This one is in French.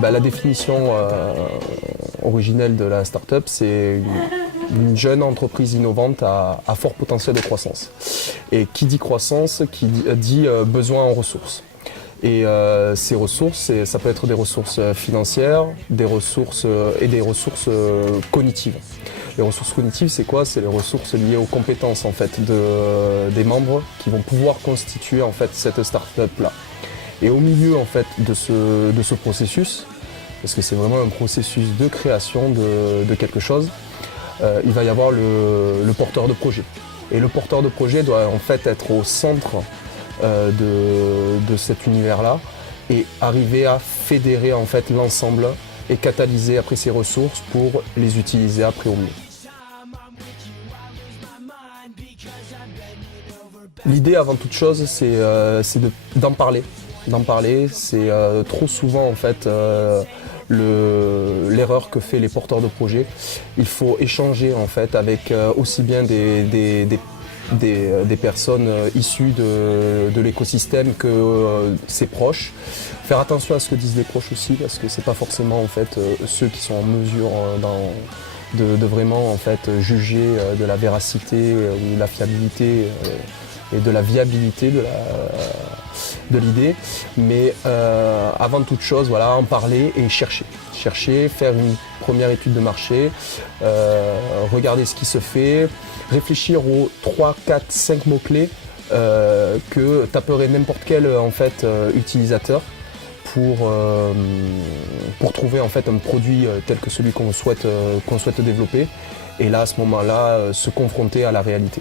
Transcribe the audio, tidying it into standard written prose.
La définition originelle de la start-up, c'est une jeune entreprise innovante à fort potentiel de croissance. Et qui dit croissance, dit besoin en ressources. Et ces ressources, ça peut être des ressources financières, des ressources et des ressources cognitives. Les ressources cognitives, c'est quoi? C'est les ressources liées aux compétences en fait, des membres qui vont pouvoir constituer en fait, cette start-up-là. Et au milieu en fait, de ce processus, parce que c'est vraiment un processus de création de quelque chose, il va y avoir le porteur de projet. Et le porteur de projet doit en fait être au centre de cet univers-là et arriver à fédérer en fait l'ensemble et catalyser après ces ressources pour les utiliser après au mieux. L'idée avant toute chose, c'est d'en parler. C'est trop souvent en fait l'erreur que fait les porteurs de projets. Il faut échanger en fait avec aussi bien des personnes issues de l'écosystème que ses proches. Faire attention à ce que disent les proches aussi, parce que c'est pas forcément en fait ceux qui sont en mesure de vraiment en fait juger de la véracité ou de la fiabilité et de la viabilité de l'idée. Mais avant toute chose, voilà, en parler et chercher, faire une première étude de marché, regarder ce qui se fait, réfléchir aux 3, 4, 5 mots-clés que taperait n'importe quel en fait, utilisateur pour trouver en fait, un produit tel que celui qu'on souhaite développer. Et là, à ce moment-là, se confronter à la réalité.